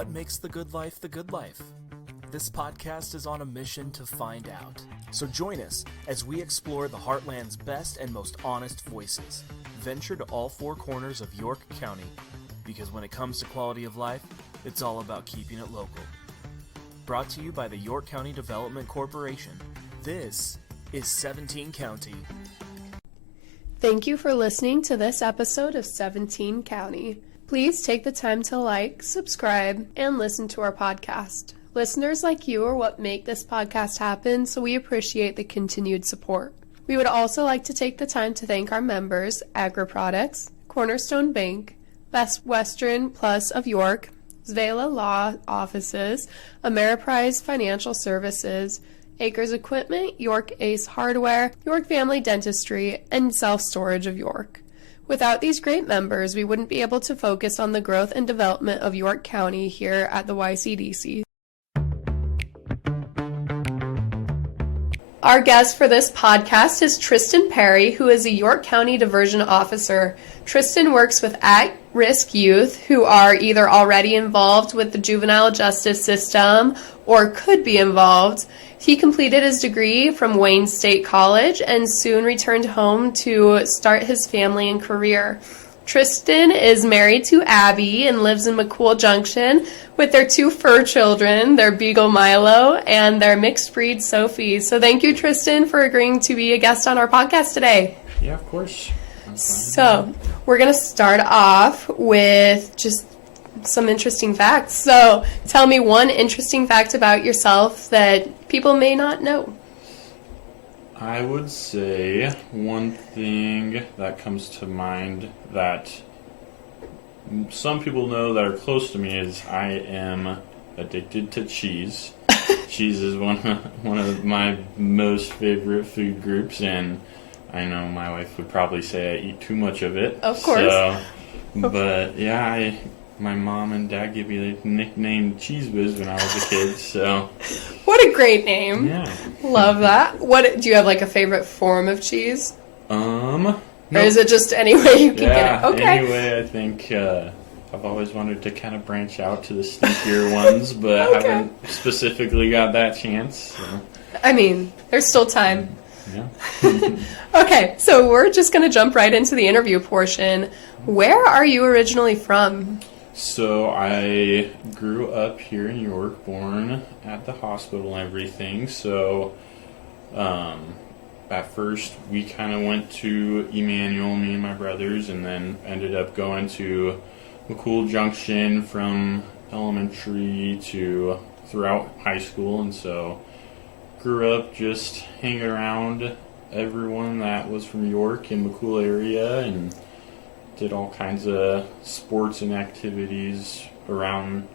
What makes the good life the good life? This podcast is on a mission to find out. So join us as we explore the Heartland's best and most honest voices. Venture to all four corners of York County, because when it comes to quality of life, it's all about keeping it local. Brought to you by the York County Development Corporation. This is 17 County. Thank you for listening to this episode of 17 County. Please take the time to like, subscribe, and listen to our podcast. Listeners like you are what make this podcast happen, so we appreciate the continued support. We would also like to take the time to thank our members, AgriProducts, Cornerstone Bank, Best Western Plus of York, Zvela Law Offices, Ameriprise Financial Services, Acres Equipment, York Ace Hardware, York Family Dentistry, and Self Storage of York. Without these great members, we wouldn't be able to focus on the growth and development of York County here at the YCDC. Our guest for this podcast is Tristan Perry, who is a York County Diversion Officer. Tristan works with at-risk youth who are either already involved with the juvenile justice system or could be involved. He completed his degree from Wayne State College and soon returned home to start his family and career. Tristan is married to Abby and lives in McCool Junction with their two fur children, their Beagle Milo and their mixed breed Sophie. So thank you, Tristan, for agreeing to be a guest on our podcast today. Yeah, of course. So we're going to start off with just some interesting facts. So tell me one interesting fact about yourself that people may not know. I would say one thing that comes to mind that some people know that are close to me is I am addicted to cheese. Cheese is one of my most favorite food groups, and I know my wife would probably say I eat too much of it. Of course. So, but yeah, my mom and dad gave me the nickname Cheese Whiz when I was a kid, so. What a great name. Yeah. Love that. What do you have, like a favorite form of cheese? No. Or is it just any way you can get it? Okay. Anyway, I think I've always wanted to kind of branch out to the stinkier ones, but Okay. haven't specifically got that chance. So. I mean, there's still time. Yeah. Okay, so we're just going to jump right into the interview portion. Where are you originally from? So I grew up here in York, born at the hospital and everything. So at first we kind of went to Emmanuel, me and my brothers, and then ended up going to McCool Junction from elementary to throughout high school. And so grew up just hanging around everyone that was from York and McCool area and did all kinds of sports and activities around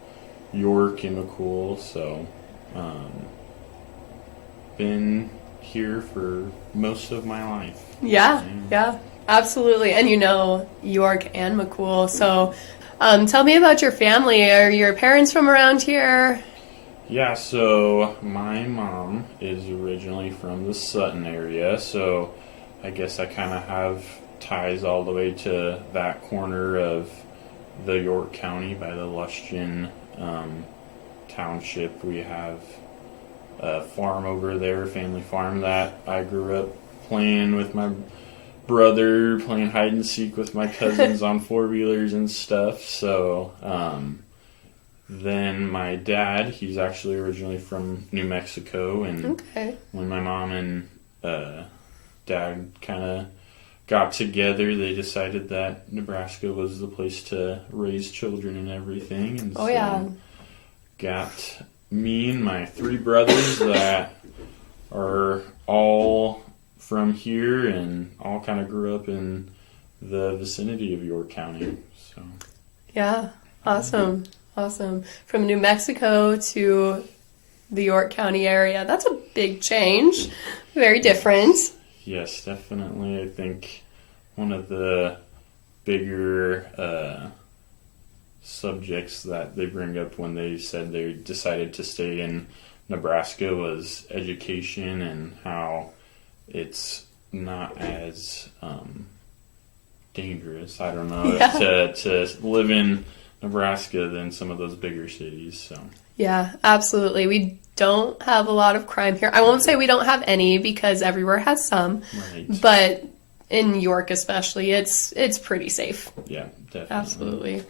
York and McCool. So been here for most of my life. Yeah, absolutely. And you know York and McCool. So tell me about your family. Are your parents from around here? Yeah, so my mom is originally from the Sutton area, so I guess I kind of have ties all the way to that corner of the York County by the Lushton Township. We have a farm over there, family farm, that I grew up playing with my brother, playing hide and seek with my cousins on four-wheelers and stuff. So then my dad, he's actually originally from New Mexico, and when my mom and dad kind of got together, they decided that Nebraska was the place to raise children and everything. And got me and my three brothers that are all from here and all kind of grew up in the vicinity of York County. So Yeah, awesome. From New Mexico to the York County area. That's a big change. Very different. Yes, definitely. I think one of the bigger subjects that they bring up when they said they decided to stay in Nebraska was education and how it's not as dangerous, I don't know, to live in Nebraska than some of those bigger cities. So yeah, absolutely. We don't have a lot of crime here. I won't say we don't have any because everywhere has some, right. But in York especially, it's pretty safe. Yeah, definitely.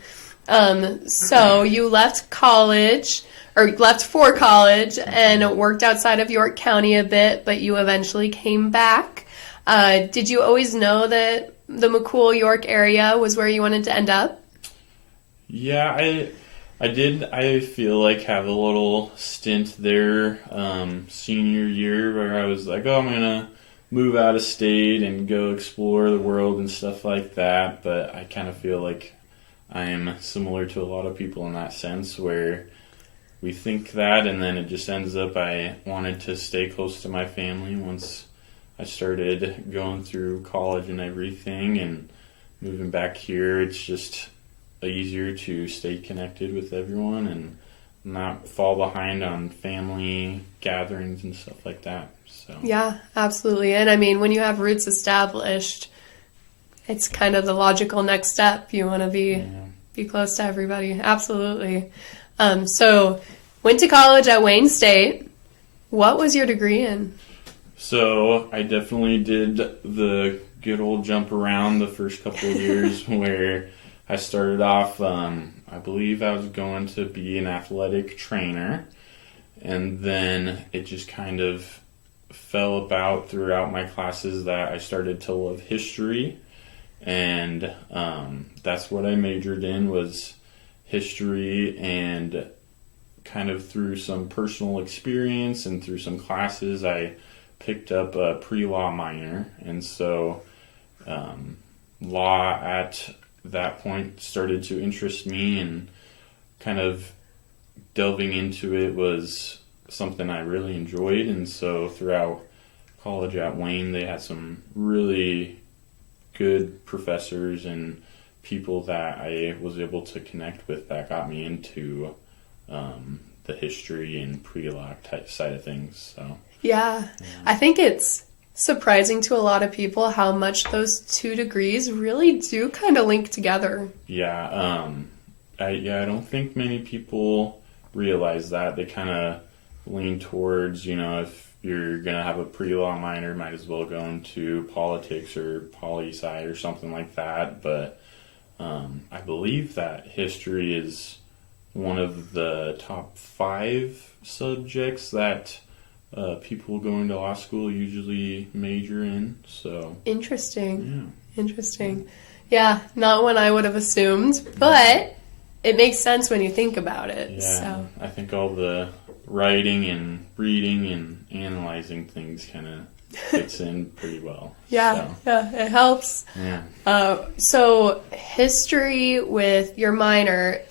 Absolutely. So you left college, or left for college, and worked outside of York County a bit, but you eventually came back. Did you always know that the McCool, York area was where you wanted to end up? Yeah, I did. I feel like have a little stint there senior year where I was like, oh, I'm going to move out of state and go explore the world and stuff like that. But I kind of feel like I am similar to a lot of people in that sense where we think that and then it just ends up I wanted to stay close to my family once I started going through college and everything, and moving back here, it's just easier to stay connected with everyone and not fall behind on family gatherings and stuff like that. So yeah, absolutely. And I mean, when you have roots established, it's kind of the logical next step. You want to be close to everybody. Absolutely. So went to college at Wayne State. What was your degree in? So I definitely did the good old jump around the first couple of years where I started off, I believe I was going to be an athletic trainer, and then it just kind of fell about throughout my classes that I started to love history, and that's what I majored in, was history, and kind of through some personal experience and through some classes I picked up a pre-law minor, and so law at that point started to interest me, and kind of delving into it was something I really enjoyed. And so throughout college at Wayne, they had some really good professors and people that I was able to connect with that got me into the history and pre-law type side of things. So yeah, I think it's surprising to a lot of people how much those two degrees really do kind of link together. Yeah, I don't think many people realize that. They kind of lean towards, if you're going to have a pre-law minor, might as well go into politics or poli-sci or something like that. But I believe that history is one of the top 5 subjects that people going to law school usually major in. So interesting. Yeah, not one I would have assumed, but it makes sense when you think about it. Yeah, so I think all the writing and reading and analyzing things kind of fits in pretty well. Yeah, it helps. Yeah. So history with your minor,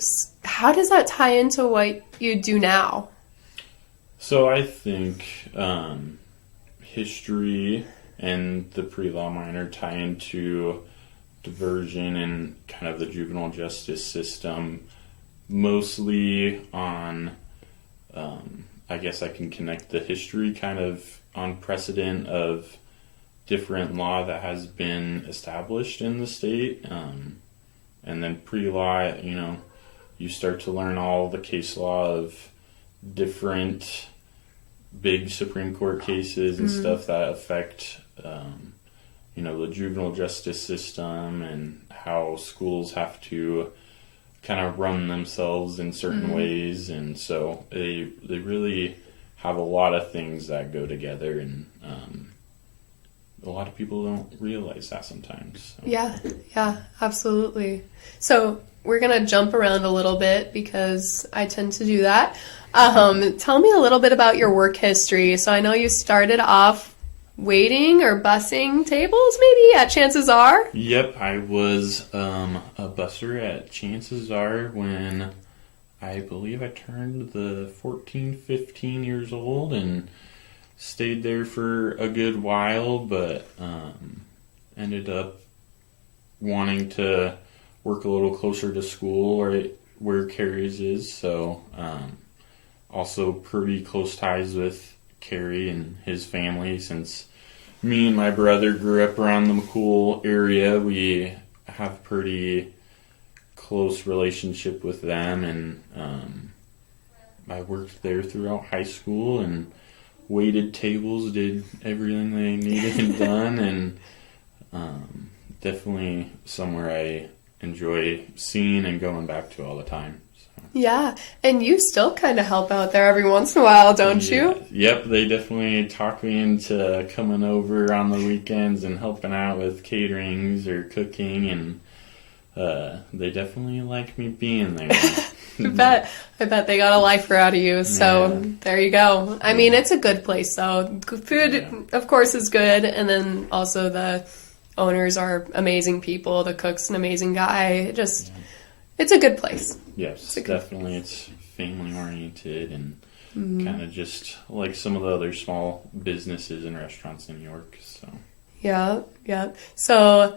how does that tie into what you do now? So I think history and the pre-law minor tie into diversion and kind of the juvenile justice system, mostly on, I guess I can connect the history kind of on precedent of different law that has been established in the state. And then pre-law, you start to learn all the case law of different big Supreme Court cases and stuff that affect, the juvenile justice system and how schools have to kind of run themselves in certain ways. And so they really have a lot of things that go together, and a lot of people don't realize that sometimes. So. Yeah, absolutely. So we're going to jump around a little bit because I tend to do that. Tell me a little bit about your work history. So I know you started off waiting or bussing tables maybe at Chances Are? Yep, I was a busser at Chances Are when I believe I turned the 14, 15 years old, and stayed there for a good while, but ended up wanting to work a little closer to school, right where Carrie's is. So also pretty close ties with Carrie and his family, since me and my brother grew up around the McCool area. We have pretty close relationship with them, and I worked there throughout high school and waited tables, did everything they needed done, and definitely somewhere I enjoy seeing and going back to all the time. So. Yeah, and you still kind of help out there every once in a while, don't you? Yep, they definitely talk me into coming over on the weekends and helping out with caterings or cooking, and they definitely like me being there. I bet they got a lifer out of you, so there you go. I mean, it's a good place, though. Food, of course, is good, and then also the owners are amazing people. The cook's an amazing guy. It's a good place. Yes, definitely. It's family-oriented and kind of just like some of the other small businesses and restaurants in New York. So. Yeah. So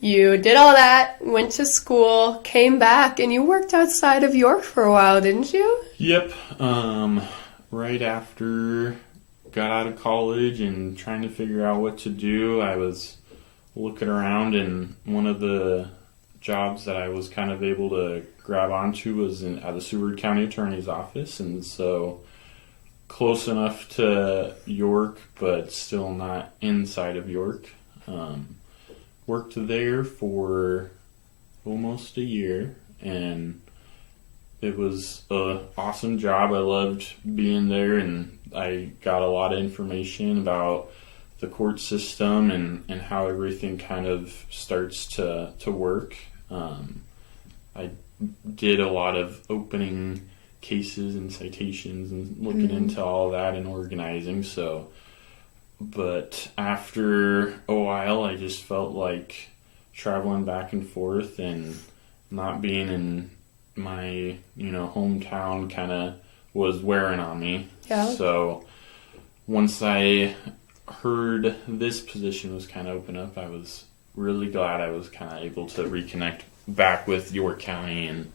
you did all that, went to school, came back, and you worked outside of York for a while, didn't you? Yep. Right after got out of college and trying to figure out what to do, I was looking around, and one of the jobs that I was kind of able to grab onto was at the Seward County Attorney's Office, and so close enough to York, but still not inside of York. Worked there for almost a year, and it was an awesome job. I loved being there, and I got a lot of information about the court system and how everything kind of starts to work. I did a lot of opening cases and citations and looking into all that and organizing. But after a while, I just felt like traveling back and forth and not being in my, hometown kind of was wearing on me. Yeah. So once I heard this position was kind of open up, I was really glad I was kind of able to reconnect back with York County, and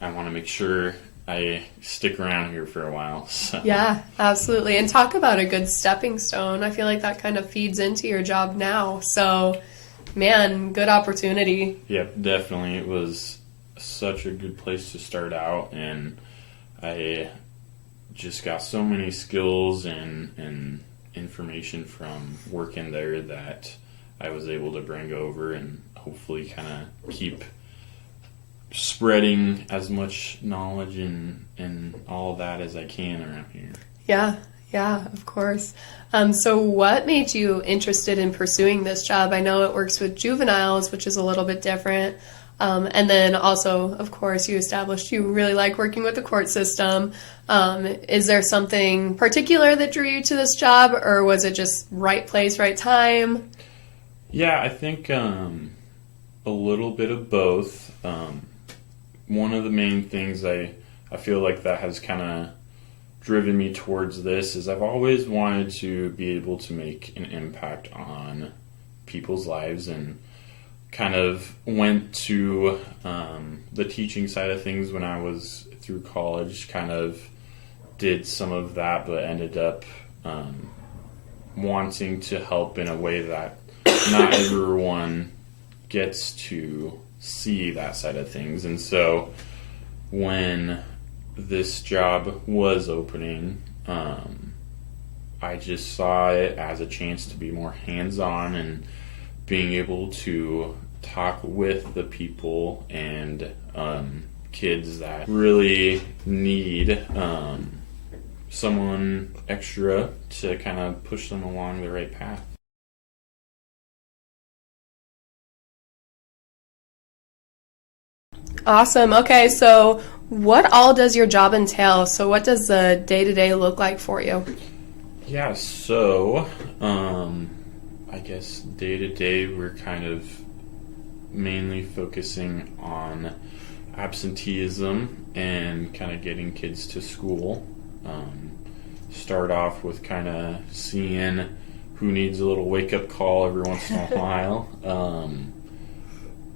I want to make sure I stick around here for a while. So. Yeah, absolutely. And talk about a good stepping stone. I feel like that kind of feeds into your job now. So, man, good opportunity. Yep, definitely. It was such a good place to start out, and I just got so many skills and information from working there that I was able to bring over and hopefully kind of keep spreading as much knowledge and all that as I can around here. Yeah, of course. So what made you interested in pursuing this job? I know it works with juveniles, which is a little bit different. And then also, of course, you established you really like working with the court system. Is there something particular that drew you to this job, or was it just right place, right time? Yeah, I think a little bit of both. One of the main things I feel like that has kind of driven me towards this is I've always wanted to be able to make an impact on people's lives, and kind of went to the teaching side of things when I was through college, kind of did some of that, but ended up wanting to help in a way that not everyone gets to see that side of things. And so when this job was opening, I just saw it as a chance to be more hands-on and being able to talk with the people and kids that really need someone extra to kind of push them along the right path. Awesome. Okay, so what all does your job entail? So what does the day-to-day look like for you? Yeah, so I guess day-to-day we're kind of mainly focusing on absenteeism and kind of getting kids to school. Start off with kind of seeing who needs a little wake-up call every once in a while.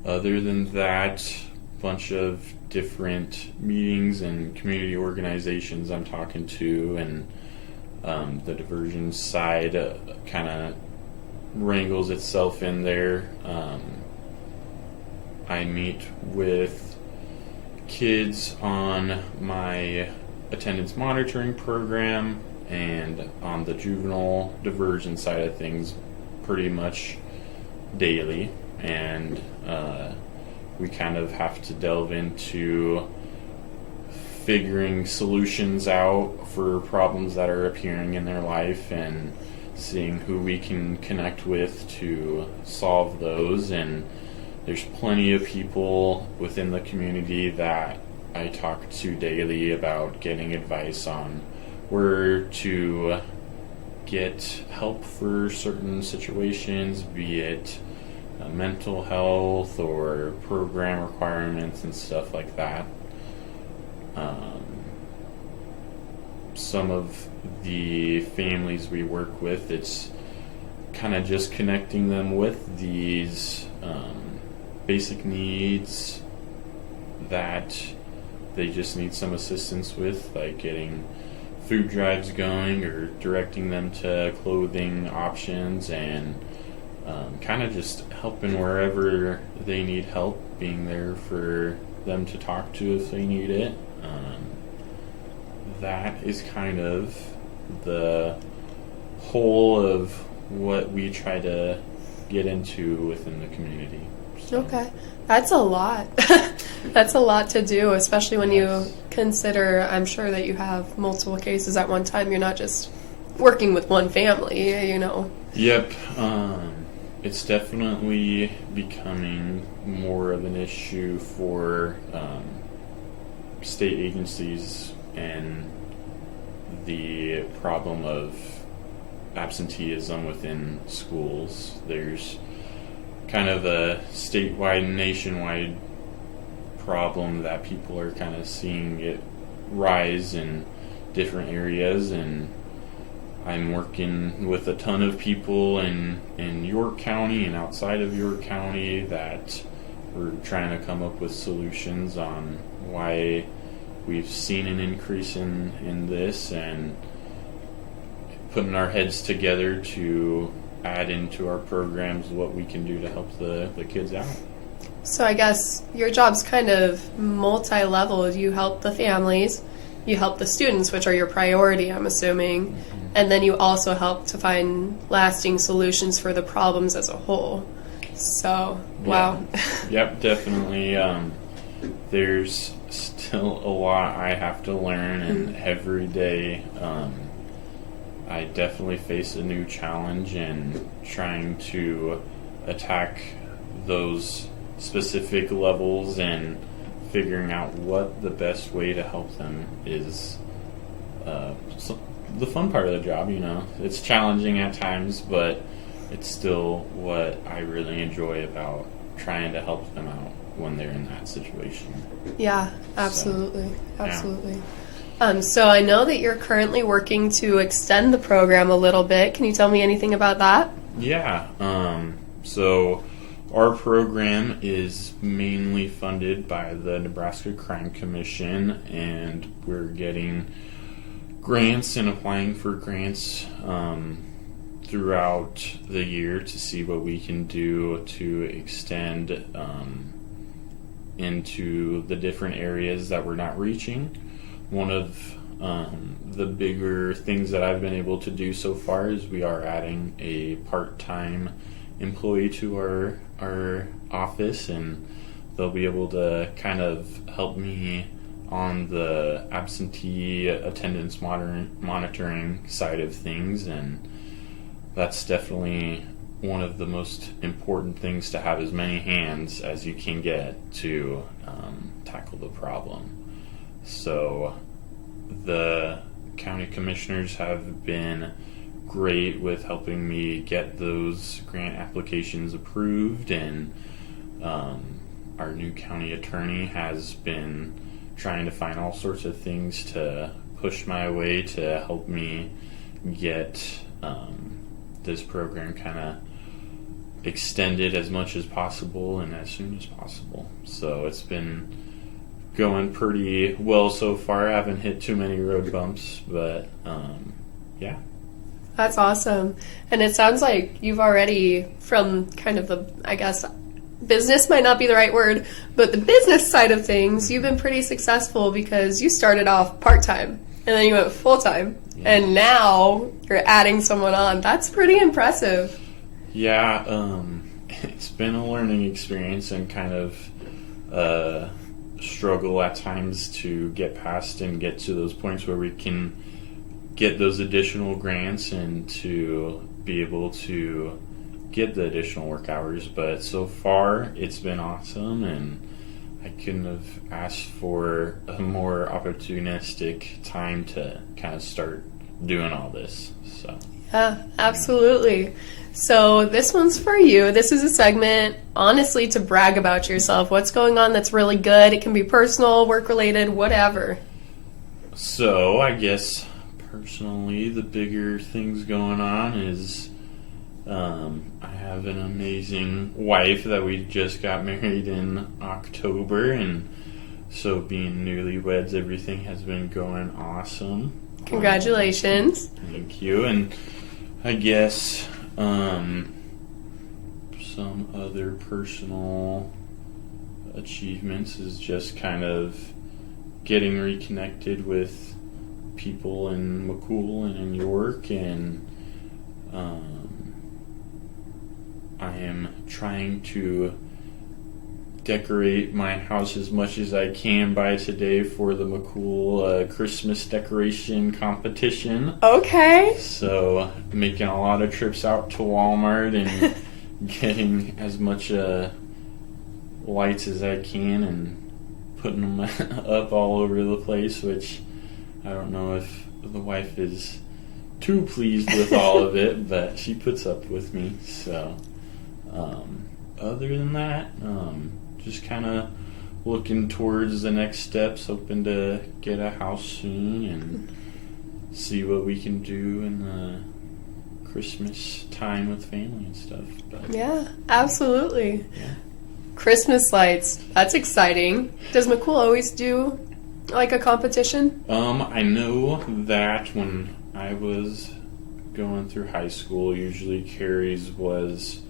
Other than that, bunch of different meetings and community organizations I'm talking to, and the diversion side kind of wrangles itself in there. I meet with kids on my attendance monitoring program and on the juvenile diversion side of things pretty much daily, and we kind of have to delve into figuring solutions out for problems that are appearing in their life and seeing who we can connect with to solve those. And there's plenty of people within the community that I talk to daily about getting advice on where to get help for certain situations, be it mental health or program requirements and stuff like that. Some of the families we work with, it's kind of just connecting them with these basic needs that they just need some assistance with, like getting food drives going or directing them to clothing options, and kind of just helping wherever they need help, being there for them to talk to if they need it. That is kind of the whole of what we try to get into within the community. So. Okay. That's a lot. That's a lot to do, especially when you consider, I'm sure that you have multiple cases at one time. You're not just working with one family, you know. Yep. It's definitely becoming more of an issue for state agencies and the problem of absenteeism within schools. There's kind of a statewide, nationwide problem that people are kind of seeing it rise in different areas, and I'm working with a ton of people in York County and outside of York County that we're trying to come up with solutions on why we've seen an increase in this, and putting our heads together to add into our programs what we can do to help the kids out. So I guess your job's kind of multi-level. You help the families, you help the students, which are your priority, I'm assuming, mm-hmm. and then you also help to find lasting solutions for the problems as a whole. So, wow. Yep, definitely. There's still a lot I have to learn, and mm-hmm. every day I definitely face a new challenge in trying to attack those specific levels and figuring out what the best way to help them is. So the fun part of the job, you know. It's challenging at times, but it's still what I really enjoy about trying to help them out when they're in that situation. Yeah, absolutely. So, absolutely. Yeah. So I know that you're currently working to extend the program a little bit. Can you tell me anything about that? Yeah. So our program is mainly funded by the Nebraska Crime Commission, and we're getting grants and applying for grants throughout the year to see what we can do to extend into the different areas that we're not reaching. One of the bigger things that I've been able to do so far is we are adding a part-time employee to our office, and they'll be able to kind of help me on the absentee attendance monitoring side of things, and that's definitely one of the most important things, to have as many hands as you can get to tackle the problem. So the county commissioners have been great with helping me get those grant applications approved, and our new county attorney has been trying to find all sorts of things to push my way to help me get this program kind of extended as much as possible and as soon as possible. So it's been going pretty well so far. I haven't hit too many road bumps, but yeah. That's awesome. And it sounds like you've already, from kind of the, I guess, business might not be the right word, but the business side of things, you've been pretty successful because you started off part-time and then you went full-time. Yeah. And now you're adding someone on. That's pretty impressive. Yeah, it's been a learning experience and kind of struggle at times to get past and get to those points where we can get those additional grants and to be able to get the additional work hours. But so far it's been awesome, and I couldn't have asked for a more opportunistic time to kind of start doing all this. So yeah, absolutely. So this one's for you. This is a segment, honestly, to brag about yourself. What's going on that's really good? It can be personal, work-related, whatever. So I guess personally, the bigger things going on is I have an amazing wife that we just got married in October, and so being newlyweds, everything has been going awesome. Congratulations. Thank you. And I guess some other personal achievements is just kind of getting reconnected with people in McCool and in York, and I am trying to decorate my house as much as I can by today for the McCool Christmas decoration competition. Okay. So making a lot of trips out to Walmart and getting as much lights as I can and putting them up all over the place, which I don't know if the wife is too pleased with all of it, but she puts up with me. So other than that, just kind of looking towards the next steps, hoping to get a house soon and see what we can do in the Christmas time with family and stuff. But, yeah, absolutely. Yeah. Christmas lights, that's exciting. Does McCool always do like a competition? I know that when I was going through high school, usually Carrie's was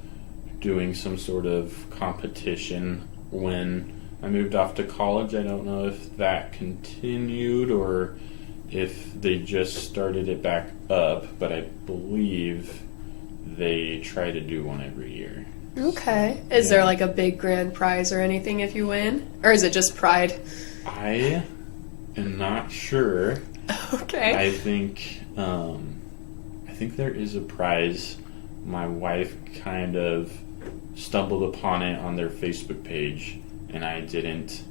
doing some sort of competition. When I moved off to college, I don't know if that continued or if they just started it back up, but I believe they try to do one every year. Okay. Is there like a big grand prize or anything if you win? Or is it just pride? I am not sure. Okay. I think there is a prize. My wife kind of stumbled upon it on their Facebook page, and I didn't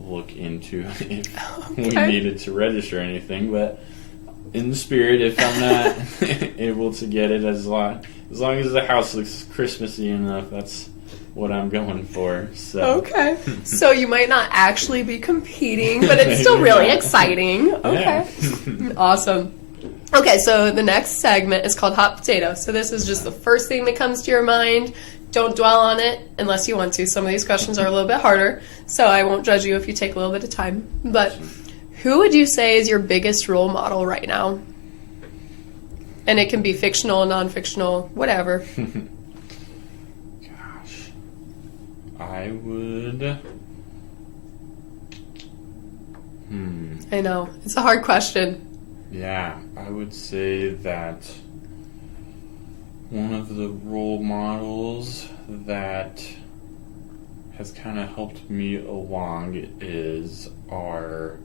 look into if we needed to register anything, but in the spirit, if I'm not able to get it, as long as the house looks Christmassy enough, that's what I'm going for. So. Okay. So you might not actually be competing, but it's still really exciting. Okay. Yeah. Awesome. Okay, so the next segment is called Hot Potato. So this is just the first thing that comes to your mind. Don't dwell on it unless you want to. Some of these questions are a little bit harder, so I won't judge you if you take a little bit of time. But who would you say is your biggest role model right now? And it can be fictional, non-fictional, whatever. Gosh. I would... I know. It's a hard question. Yeah, I would say that one of the role models that has kind of helped me along is our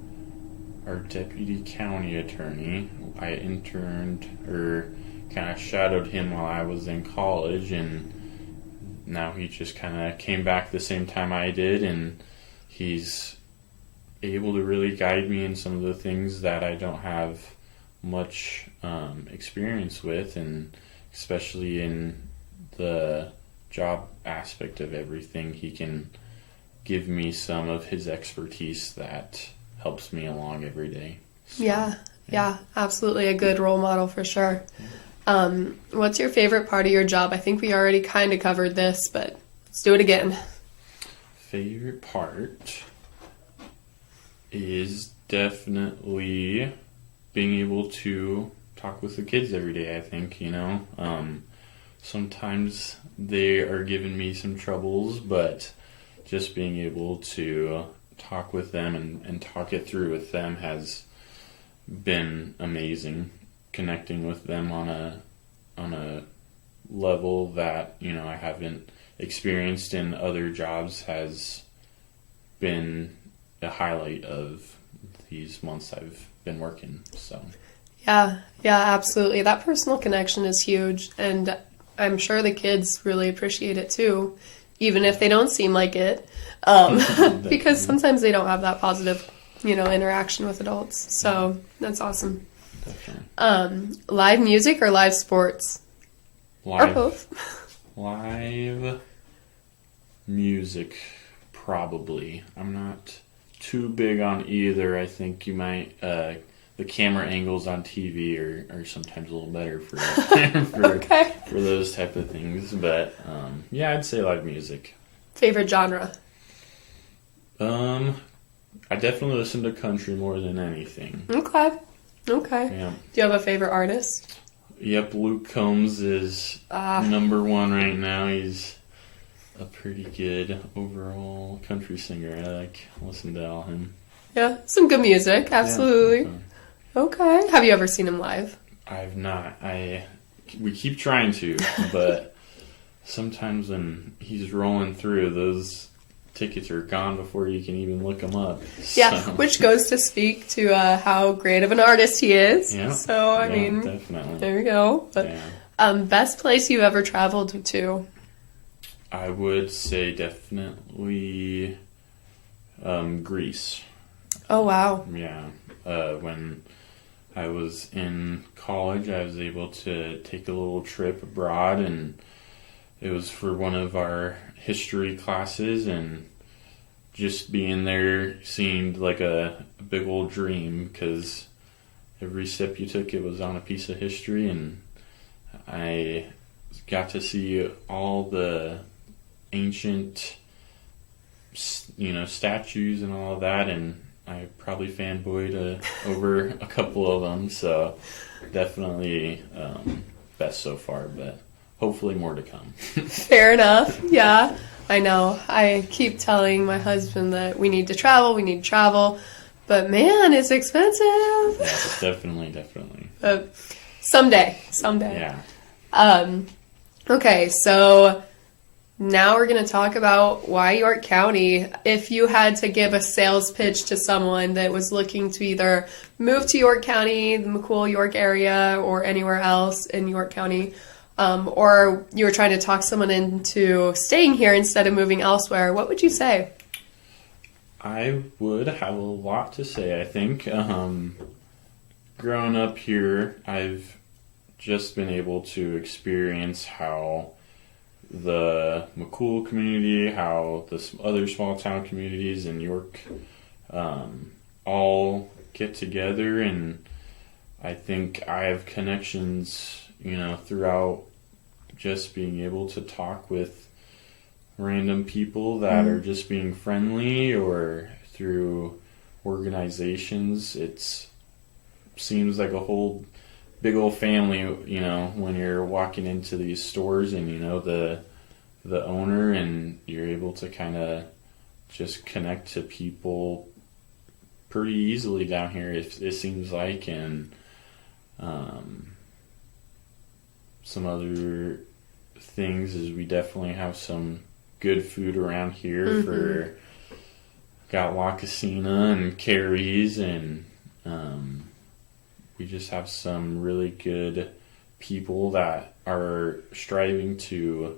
deputy county attorney. I interned or kind of shadowed him while I was in college, and now he just kind of came back the same time I did, and he's able to really guide me in some of the things that I don't have much experience with, and especially in the job aspect of everything, he can give me some of his expertise that helps me along every day. So, yeah, absolutely a good role model for sure. What's your favorite part of your job? I think we already kind of covered this, but let's do it again. Favorite part is definitely being able to talk with the kids every day. I think, sometimes they are giving me some troubles, but just being able to talk with them and talk it through with them has been amazing. Connecting with them on a level that, you know, I haven't experienced in other jobs has been a highlight of these months I've been working. So yeah, absolutely. That personal connection is huge, and I'm sure the kids really appreciate it too, even if they don't seem like it, because sometimes they don't have that positive, you know, interaction with adults. So that's awesome. Definitely. Live music or live sports? Live, or both? Live music, probably. I'm not too big on either. I think you might, the camera angles on TV are sometimes a little better for for those type of things. But yeah, I'd say live music. Favorite genre? I definitely listen to country more than anything. Okay. Yeah. Do you have a favorite artist? Yep, Luke Combs is number one right now. He's a pretty good overall country singer. I listen to all him. Yeah, some good music, absolutely. Yeah, okay. Have you ever seen him live? I've not. We keep trying to, but sometimes when he's rolling through, those tickets are gone before you can even look them up. Yeah, so. Which goes to speak to how great of an artist he is. Yeah. So, I mean, definitely. There we go. But, best place you've ever traveled to? I would say definitely Greece. Oh, wow. Yeah. When I was in college, I was able to take a little trip abroad, and it was for one of our history classes, and just being there seemed like a big old dream, because every step you took, it was on a piece of history, and I got to see all the ancient, you know, statues and all of that, and I probably fanboyed over a couple of them, so definitely best so far, but hopefully more to come. Fair enough. Yeah, I know. I keep telling my husband that we need to travel, but man, it's expensive. Yes, definitely. Someday. Yeah. Okay, so now we're going to talk about why York County. If you had to give a sales pitch to someone that was looking to either move to York County, the McCool, York area, or anywhere else in York County, or you were trying to talk someone into staying here instead of moving elsewhere, what would you say? I would have a lot to say, I think. Growing up here, I've just been able to experience how the McCool community, how the other small town communities in York all get together, and I think I have connections, you know, throughout just being able to talk with random people that are just being friendly, or through organizations. It seems like a whole big old family, you know, when you're walking into these stores and you know the owner, and you're able to kind of just connect to people pretty easily down here, it seems like. And some other things is we definitely have some good food around here. Got La Casina and Carrie's, and we just have some really good people that are striving to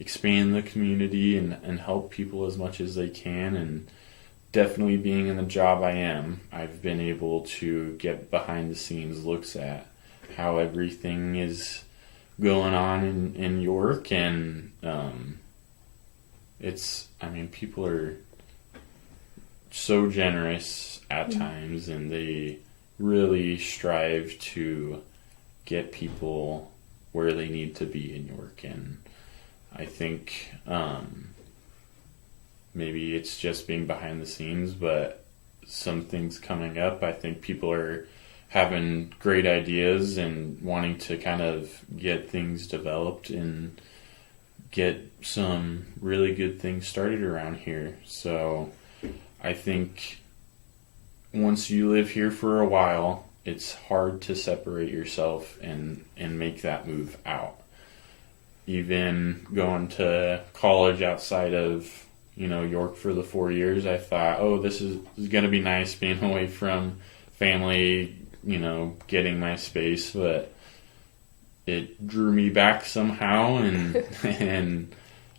expand the community and help people as much as they can. And definitely being in the job I am, I've been able to get behind the scenes looks at how everything is going on in York, and people are so generous at times, and they really strive to get people where they need to be in York. And I think maybe it's just being behind the scenes, but some things coming up, I think people are having great ideas and wanting to kind of get things developed and get some really good things started around here. So I think once you live here for a while, it's hard to separate yourself and make that move out. Even going to college outside of, York for the 4 years, I thought, this is going to be nice being away from family, getting my space, but it drew me back somehow, and and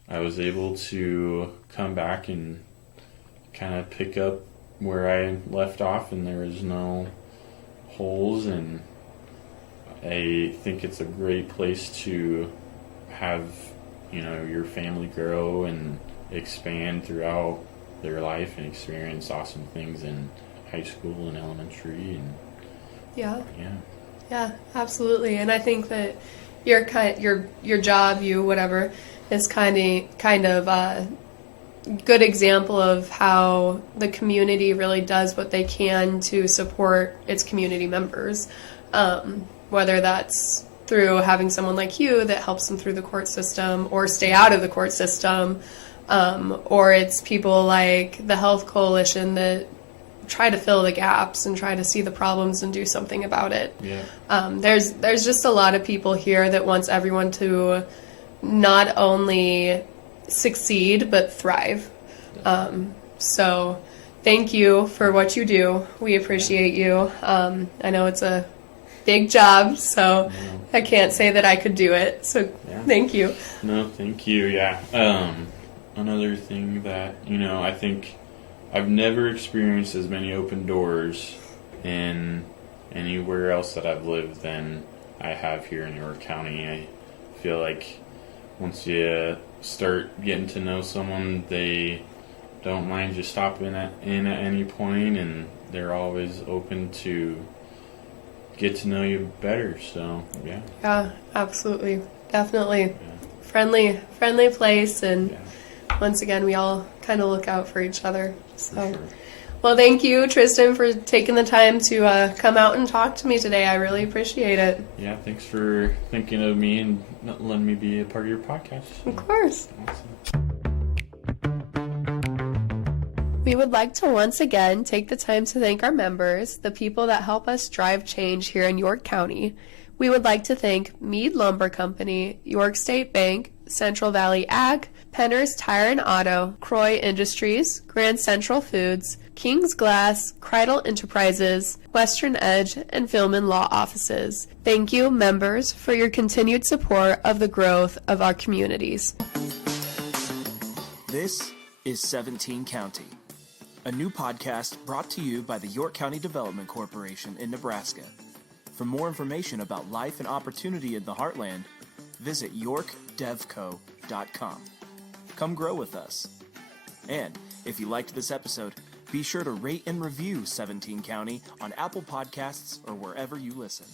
I was able to come back and kind of pick up where I left off, and there was no holes, and I think it's a great place to have, your family grow and expand throughout their life and experience awesome things in high school and elementary, and yeah, absolutely. And I think that your job, whatever, is kind of a good example of how the community really does what they can to support its community members, whether that's through having someone like you that helps them through the court system or stay out of the court system, or it's people like the Health Coalition that try to fill the gaps and try to see the problems and do something about it. Yeah. There's just a lot of people here that wants everyone to not only succeed but thrive. So thank you for what you do. We appreciate you. I know it's a big job, so I can't say that I could do it. So thank you. No, thank you. Yeah. Another thing that, I think I've never experienced as many open doors in anywhere else that I've lived than I have here in York County. I feel like once you start getting to know someone, they don't mind just stopping in at any point, and they're always open to get to know you better. So yeah, absolutely, definitely. Friendly place, and once again, we all kind of look out for each other. So, for sure. Well, thank you, Tristan, for taking the time to come out and talk to me today. I really appreciate it. Yeah, thanks for thinking of me and letting me be a part of your podcast. Of course. Awesome. We would like to once again take the time to thank our members, the people that help us drive change here in York County. We would like to thank Meade Lumber Company, York State Bank, Central Valley Ag, Penner's Tire and Auto, Croy Industries, Grand Central Foods, King's Glass, Kreidel Enterprises, Western Edge, and Philman Law Offices. Thank you, members, for your continued support of the growth of our communities. This is 17 County, a new podcast brought to you by the York County Development Corporation in Nebraska. For more information about life and opportunity in the Heartland, visit yorkdevco.com. Come grow with us. And if you liked this episode, be sure to rate and review 17 County on Apple Podcasts or wherever you listen.